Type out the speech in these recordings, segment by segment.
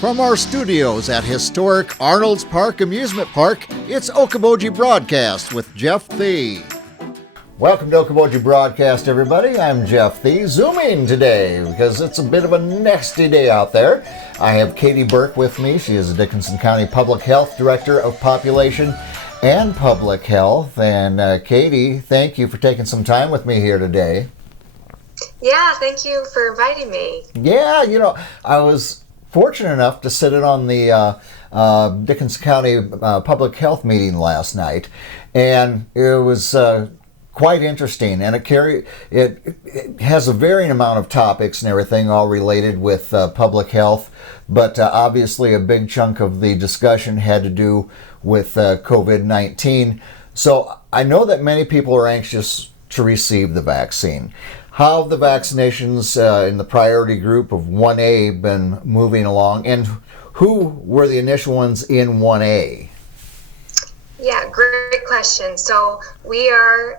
From our studios at historic Arnold's Park Amusement Park, it's Okoboji Broadcast with Jeff Thee. Welcome to Okoboji Broadcast, everybody. I'm Jeff Thee, zooming today because it's a bit of a nasty day out there. I have Katy Burke with me. She is the Dickinson County Public Health Director of Population and Public Health. And Katy, thank you for taking some time with me here today. Yeah, thank you for inviting me. Yeah, I was fortunate enough to sit in on the Dickinson County Public Health meeting last night, and it was quite interesting, and it has a varying amount of topics and everything, all related with public health, but obviously a big chunk of the discussion had to do with COVID-19. So I know that many people are anxious to receive the vaccine. How have the vaccinations in the priority group of 1A been moving along, and who were the initial ones in 1A? Yeah, great question. So we are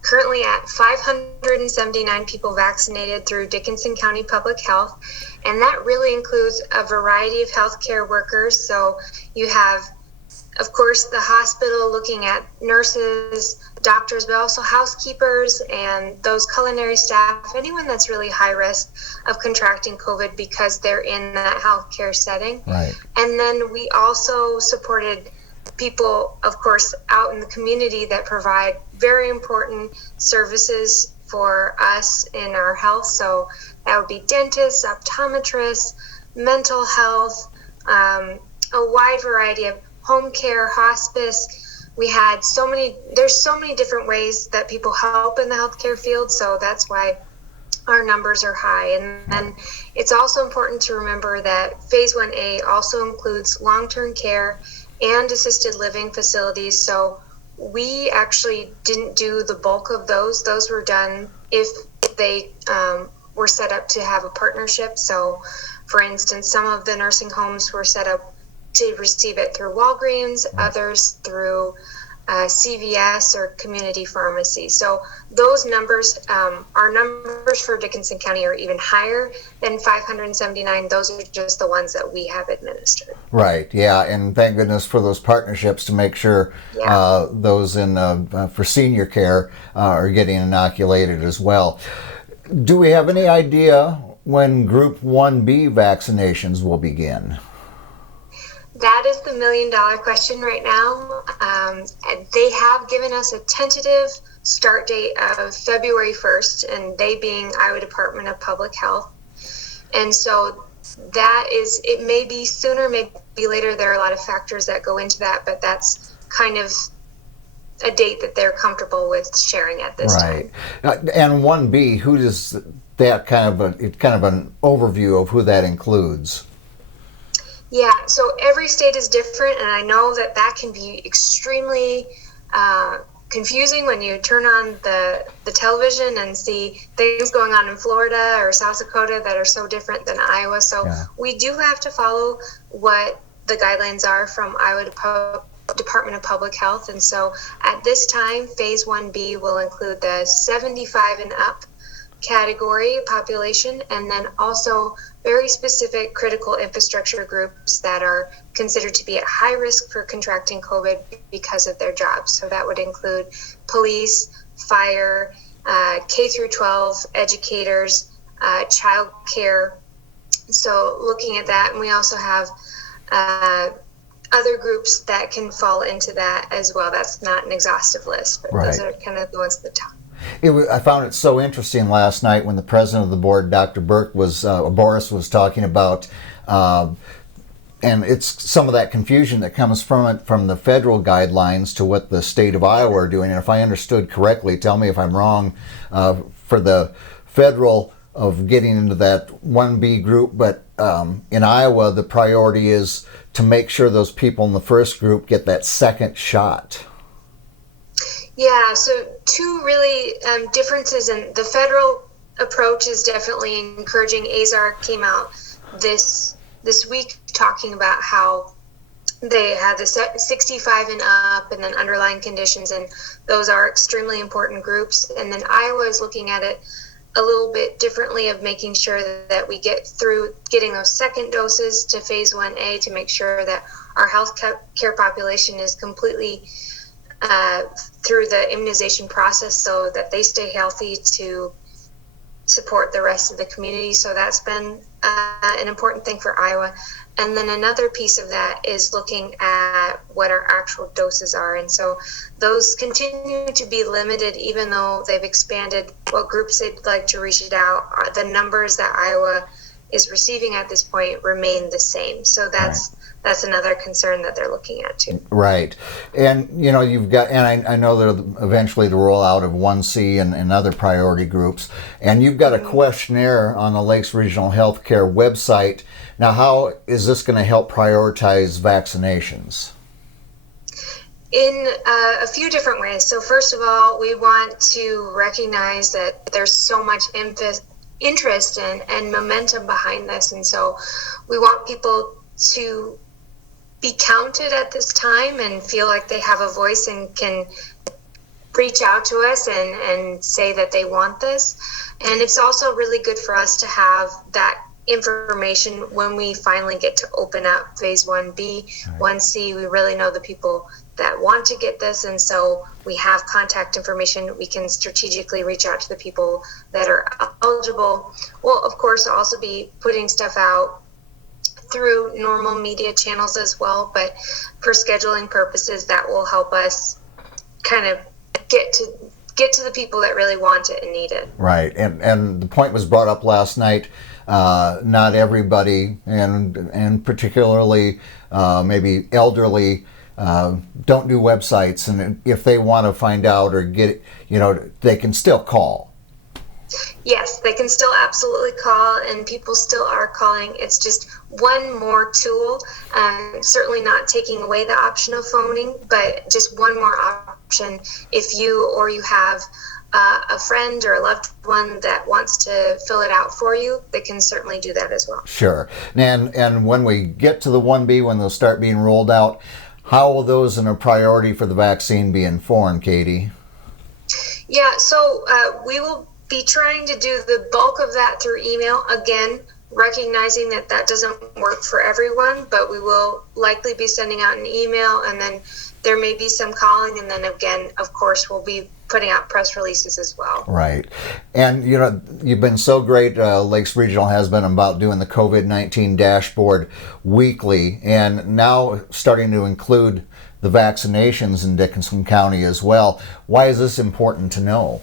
currently at 579 people vaccinated through Dickinson County Public Health, and that really includes a variety of healthcare workers. So you have, of course, the hospital looking at nurses, doctors, but also housekeepers and those culinary staff, anyone that's really high risk of contracting COVID because they're in that healthcare setting. Right. And then we also supported people, of course, out in the community that provide very important services for us in our health. So that would be dentists, optometrists, mental health, a wide variety of home care, hospice. There's so many different ways that people help in the healthcare field, so that's why our numbers are high. And then it's also important to remember that Phase 1A also includes long-term care and assisted living facilities, so we actually didn't do the bulk of those. Those were done if they were set up to have a partnership. So, for instance, some of the nursing homes were set up to receive it through Walgreens, others through CVS or community pharmacy. So those numbers, our numbers for Dickinson County are even higher than 579. Those are just the ones that we have administered. Right, yeah, and thank goodness for those partnerships to make sure those in for senior care are getting inoculated as well. Do we have any idea when Group 1B vaccinations will begin? That is the million-dollar question right now. They have given us a tentative start date of February 1st, and they being Iowa Department of Public Health. And so it may be sooner, may be later. There are a lot of factors that go into that, but that's kind of a date that they're comfortable with sharing at this time. And 1B, who does that kind of an overview of who that includes? Yeah, so every state is different, and I know that can be extremely confusing when you turn on the television and see things going on in Florida or South Dakota that are so different than Iowa. So we do have to follow what the guidelines are from Iowa Department of Public Health. And so at this time, Phase 1B will include the 75 and up category population, and then also very specific critical infrastructure groups that are considered to be at high risk for contracting COVID because of their jobs. So that would include police, fire, K through 12 educators, child care. So looking at that, and we also have other groups that can fall into that as well. That's not an exhaustive list, but those are kind of the ones at the top. I found it so interesting last night when the president of the board, Dr. Boris, was talking about, and it's some of that confusion that comes from the federal guidelines to what the state of Iowa are doing. And if I understood correctly, tell me if I'm wrong, for the federal of getting into that 1B group, but in Iowa, the priority is to make sure those people in the first group get that second shot. Yeah, so two really differences in the federal approach is definitely encouraging. AZAR came out this week talking about how they have the 65 and up and then underlying conditions, and those are extremely important groups. And then Iowa is looking at it a little bit differently of making sure that we get through getting those second doses to phase 1A to make sure that our health care population is completely through the immunization process so that they stay healthy to support the rest of the community. So that's been an important thing for Iowa. And then another piece of that is looking at what our actual doses are. And so those continue to be limited, even though they've expanded what groups they'd like to reach it out. The numbers that Iowa is receiving at this point remain the same. So that's another concern that they're looking at too. Right. And, you've got, and I know that eventually the rollout of 1C and other priority groups, and you've got a questionnaire on the Lakes Regional Healthcare website. Now, how is this going to help prioritize vaccinations? In a few different ways. So first of all, we want to recognize that there's so much interest and momentum behind this. And so we want people to be counted at this time and feel like they have a voice and can reach out to us and say that they want this. And it's also really good for us to have that information when we finally get to open up phase 1B, 1C. We really know the people that want to get this, and so we have contact information. We can strategically reach out to the people that are eligible. We'll, of course, also be putting stuff out through normal media channels as well, but for scheduling purposes, that will help us kind of get to the people that really want it and need it. Right, and the point was brought up last night. Not everybody, and particularly maybe elderly, don't do websites, and if they want to find out or get, they can still call. Yes, they can still absolutely call, and people still are calling. It's just one more tool, certainly not taking away the option of phoning, but just one more option if you have a friend or a loved one that wants to fill it out for you, they can certainly do that as well. Sure. And when we get to the 1B, when they'll start being rolled out, how will those in a priority for the vaccine be informed, Katy? Yeah, so we will be trying to do the bulk of that through email. Again, recognizing that doesn't work for everyone, but we will likely be sending out an email, and then there may be some calling, and then again, of course, we'll be putting out press releases as well. Right. And, you've been so great, Lakes Regional has been, about doing the COVID-19 dashboard weekly, and now starting to include the vaccinations in Dickinson County as well. Why is this important to know?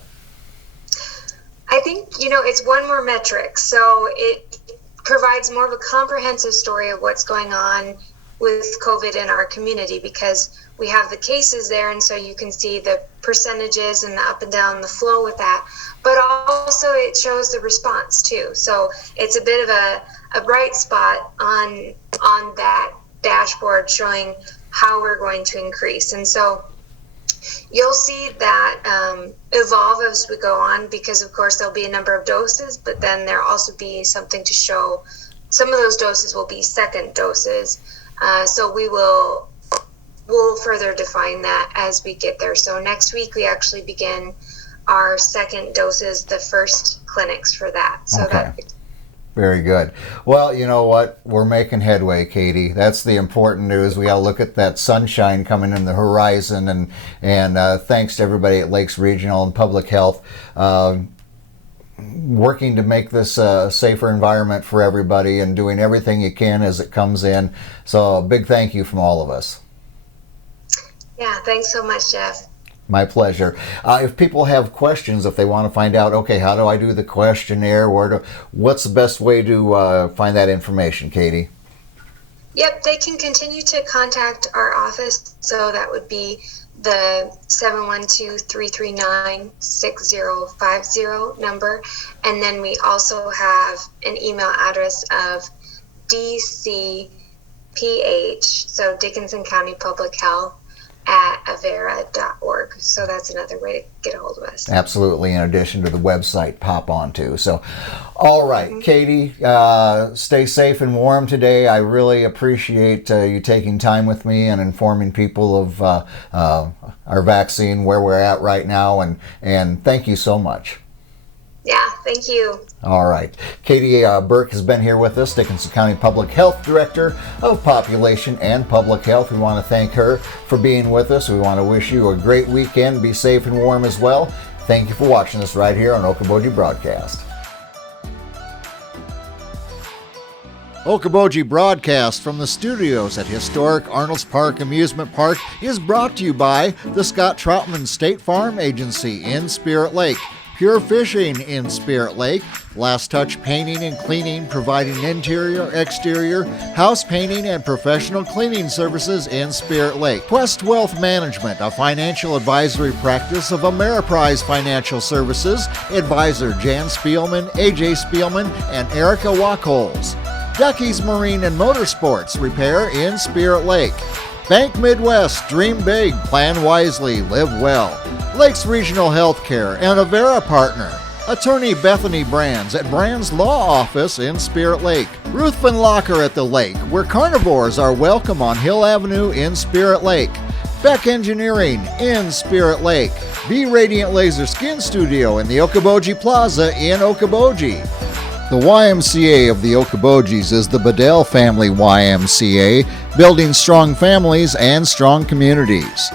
I think, it's one more metric. So it provides more of a comprehensive story of what's going on with COVID in our community, because we have the cases there, and so you can see the percentages and the up and down the flow with that, but also it shows the response too. So it's a bit of a bright spot on that dashboard showing how we're going to increase. And so you'll see that evolve as we go on, because of course there'll be a number of doses, but then there'll also be something to show. Some of those doses will be second doses. So we'll further define that as we get there. So next week we actually begin our second doses, the first clinics for that. So okay. Very good. Well, you know what? We're making headway, Katy. That's the important news. We got to look at that sunshine coming in the horizon, and thanks to everybody at Lakes Regional and Public Health working to make this a safer environment for everybody and doing everything you can as it comes in. So a big thank you from all of us. Yeah, thanks so much, Jeff. My pleasure. If people have questions, if they want to find out, okay, how do I do the questionnaire? What's the best way to find that information, Katy? Yep, they can continue to contact our office. So that would be the 712-339-6050 number. And then we also have an email address of DCPH, so Dickinson County Public Health, @avera.org. So that's another way to get a hold of us. Absolutely, in addition to the website pop onto. So, all right, Katy, stay safe and warm today. I really appreciate you taking time with me and informing people of our vaccine, where we're at right now, and thank you so much. Yeah, thank you. All right. Katy Burke has been here with us, Dickinson County Public Health Director of Population and Public Health. We want to thank her for being with us. We want to wish you a great weekend. Be safe and warm as well. Thank you for watching us right here on Okoboji Broadcast. Okoboji Broadcast from the studios at historic Arnold's Park Amusement Park is brought to you by the Scott Troutman State Farm Agency in Spirit Lake, Pure Fishing in Spirit Lake, Last Touch Painting and Cleaning, providing interior, exterior, house painting, and professional cleaning services in Spirit Lake. Quest Wealth Management, a financial advisory practice of Ameriprise Financial Services, advisor Jan Spielman, AJ Spielman, and Erica Wachholz. Ducky's Marine and Motorsports Repair in Spirit Lake. Bank Midwest, dream big, plan wisely, live well. Lakes Regional Healthcare and Avera Partner. Attorney Bethany Brands at Brands Law Office in Spirit Lake. Ruthven Locker at the Lake, where carnivores are welcome on Hill Avenue in Spirit Lake. Beck Engineering in Spirit Lake. Be Radiant Laser Skin Studio in the Okoboji Plaza in Okoboji. The YMCA of the Okobojis is the Bedell Family YMCA, building strong families and strong communities.